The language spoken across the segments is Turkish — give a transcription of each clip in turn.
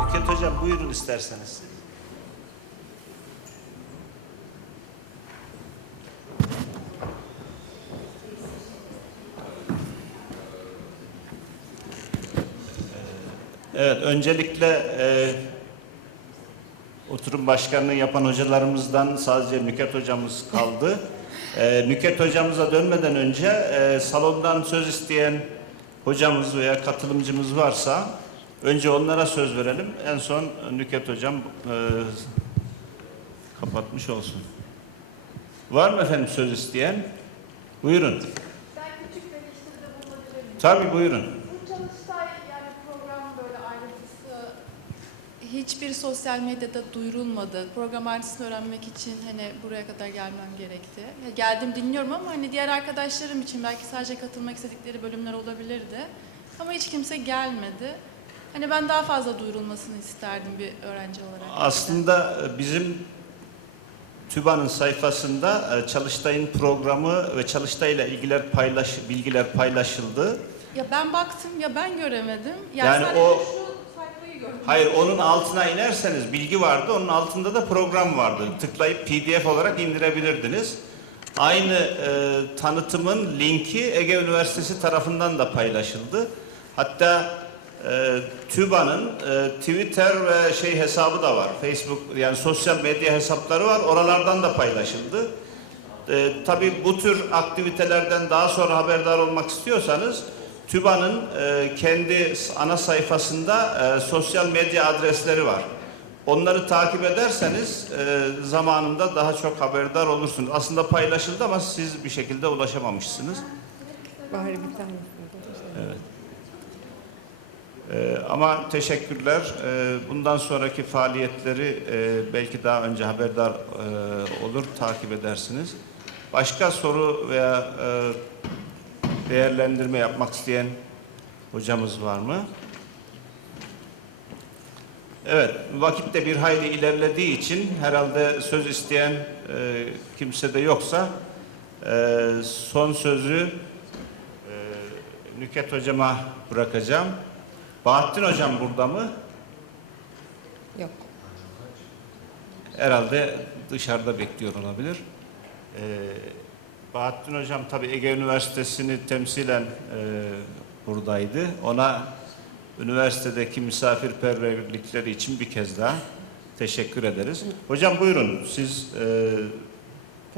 Nükhet Hocam buyurun isterseniz. Evet, öncelikle e, oturum başkanlığı yapan hocalarımızdan sadece Nüket hocamız kaldı. E, Nüket hocamıza dönmeden önce e, salondan söz isteyen hocamız veya katılımcımız varsa önce onlara söz verelim. En son Nüket hocam e, kapatmış olsun. Var mı efendim söz isteyen? Buyurun. Ben küçük bir? Tabii buyurun. Bu çalıştay yani program böyle ayrıntısı hiçbir sosyal medyada duyurulmadı. Program ayrıntısını öğrenmek için hani buraya kadar gelmem gerekti. Ya Geldim dinliyorum ama hani diğer arkadaşlarım için belki sadece katılmak istedikleri bölümler olabilirdi. Ama hiç kimse gelmedi. Hani ben daha fazla duyurulmasını isterdim bir öğrenci olarak. Aslında e, bizim TÜBA'nın sayfasında e, Çalıştay'ın programı ve Çalıştay'la ilgiler paylaş, bilgiler paylaşıldı. Ya ben baktım ya ben göremedim. Yani sadece o-. Hayır onun altına inerseniz bilgi vardı, onun altında da program vardı. Tıklayıp PDF olarak indirebilirdiniz. Aynı e, tanıtımın linki Ege Üniversitesi tarafından da paylaşıldı. Hatta e, TÜBA'nın e, Twitter ve şey hesabı da var. Facebook yani sosyal medya hesapları var. Oralardan da paylaşıldı. E, tabii bu tür aktivitelerden daha sonra haberdar olmak istiyorsanız TÜBA'nın e, kendi ana sayfasında e, sosyal medya adresleri var. Onları takip ederseniz e, zamanında daha çok haberdar olursunuz. Aslında paylaşıldı ama siz bir şekilde ulaşamamışsınız. Bari bir tanesini. Ee, ama teşekkürler. Ee, bundan sonraki faaliyetleri e, belki daha önce haberdar e, olur, takip edersiniz. Başka soru veya e, değerlendirme yapmak isteyen hocamız var mı? Evet, vakit de bir hayli ilerlediği için herhalde söz isteyen e, kimse de yoksa e, son sözü e, Nüket hocama bırakacağım. Bahattin hocam burada mı? Yok. Herhalde dışarıda bekliyor olabilir. Ee, Bahattin hocam tabii Ege Üniversitesi'ni temsilen e, buradaydı. Ona üniversitedeki misafirperverlikleri için bir kez daha teşekkür ederiz. Hocam buyurun siz e,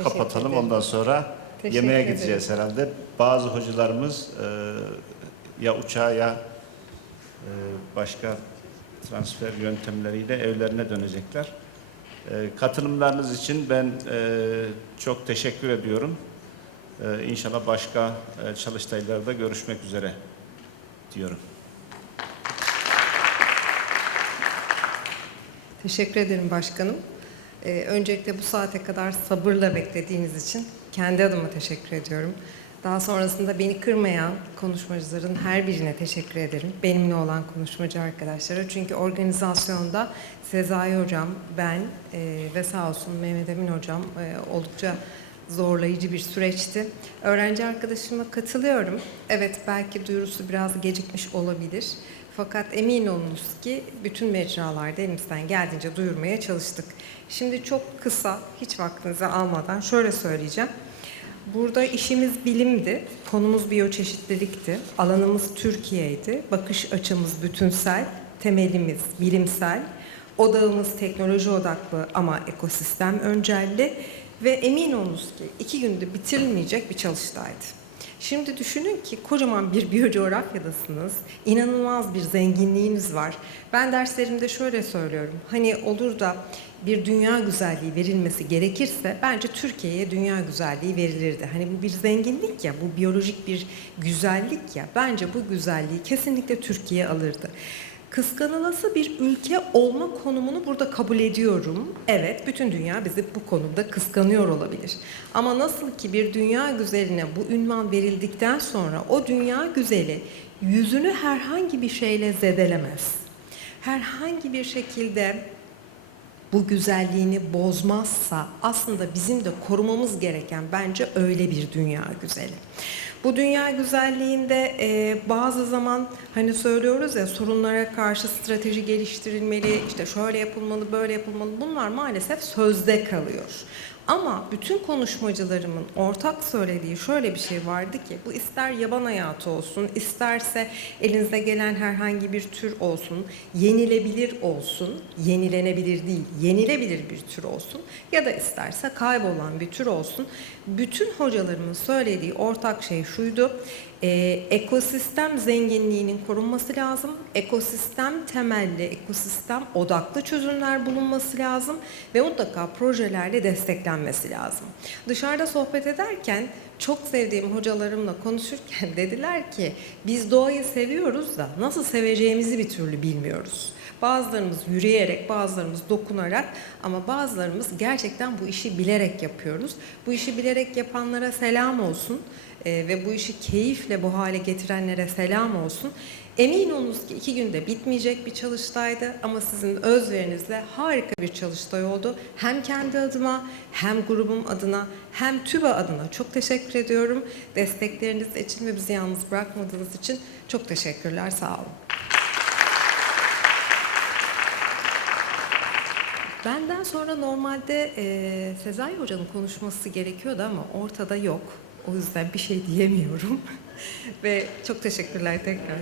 kapatalım ondan sonra Teşekkür yemeğe ederim. gideceğiz herhalde. Bazı hocalarımız e, ya uçağa ya e, başka transfer yöntemleriyle evlerine dönecekler. E, Katılımlarınız için ben e, çok teşekkür ediyorum. E, İnşallah başka e, çalıştaylarda görüşmek üzere diyorum. Teşekkür ederim başkanım. Ee, öncelikle bu saate kadar sabırla beklediğiniz için kendi adıma teşekkür ediyorum. Daha sonrasında beni kırmayan konuşmacıların her birine teşekkür ederim. Benimle olan konuşmacı arkadaşlara. Çünkü organizasyonda Sezai Hocam, ben e, ve sağ olsun Mehmet Emin Hocam e, oldukça zorlayıcı bir süreçti. Öğrenci arkadaşıma katılıyorum. Evet belki duyurusu biraz gecikmiş olabilir. Fakat emin olunuz ki bütün mecralarda elimizden geldiğince duyurmaya çalıştık. Şimdi çok kısa, hiç vaktinizi almadan şöyle söyleyeceğim. Burada işimiz bilimdi, konumuz biyoçeşitlilikti, alanımız Türkiye'ydi, bakış açımız bütünsel, temelimiz bilimsel, odağımız teknoloji odaklı ama ekosistem öncelli ve emin olunuz ki iki günde bitirilmeyecek bir çalıştaydı. Şimdi düşünün ki kocaman bir biyocoğrafyadasınız, inanılmaz bir zenginliğiniz var. Ben derslerimde şöyle söylüyorum, hani olur da bir dünya güzelliği verilmesi gerekirse bence Türkiye'ye dünya güzelliği verilirdi. Hani bu bir zenginlik ya, bu biyolojik bir güzellik ya, bence bu güzelliği kesinlikle Türkiye alırdı. Kıskanılası bir ülke olma konumunu burada kabul ediyorum. Evet, bütün dünya bizi bu konuda kıskanıyor olabilir. Ama nasıl ki bir dünya güzeline bu ünvan verildikten sonra o dünya güzeli yüzünü herhangi bir şeyle zedelemez. Herhangi bir şekilde bu güzelliğini bozmazsa aslında bizim de korumamız gereken bence öyle bir dünya güzeli. Bu dünya güzelliğinde e, bazı zaman hani söylüyoruz ya sorunlara karşı strateji geliştirilmeli, işte şöyle yapılmalı, böyle yapılmalı. Bunlar maalesef sözde kalıyor. Ama bütün konuşmacılarımın ortak söylediği şöyle bir şey vardı ki bu ister yaban hayatı olsun, isterse elinize gelen herhangi bir tür olsun, yenilebilir olsun, yenilenebilir değil, yenilebilir bir tür olsun ya da isterse kaybolan bir tür olsun. Bütün hocalarımın söylediği ortak şey şuydu. Ee, ekosistem zenginliğinin korunması lazım. Ekosistem temelli, ekosistem odaklı çözümler bulunması lazım ve mutlaka projelerle desteklenmesi lazım. Dışarıda sohbet ederken çok sevdiğim hocalarımla konuşurken dediler ki biz doğayı seviyoruz da nasıl seveceğimizi bir türlü bilmiyoruz. Bazılarımız yürüyerek, bazılarımız dokunarak ama bazılarımız gerçekten bu işi bilerek yapıyoruz. Bu işi bilerek yapanlara selam olsun. Ee, ve bu işi keyifle bu hale getirenlere selam olsun. Emin olunuz ki iki günde bitmeyecek bir çalıştaydı ama sizin özverinizle harika bir çalıştay oldu. Hem kendi adıma hem grubum adına hem TÜBA adına çok teşekkür ediyorum. Destekleriniz için ve bizi yalnız bırakmadığınız için çok teşekkürler. Sağ olun. Benden sonra normalde e, Sezai Hoca'nın konuşması gerekiyordu ama ortada yok. O yüzden bir şey diyemiyorum. Ve çok teşekkürler tekrar.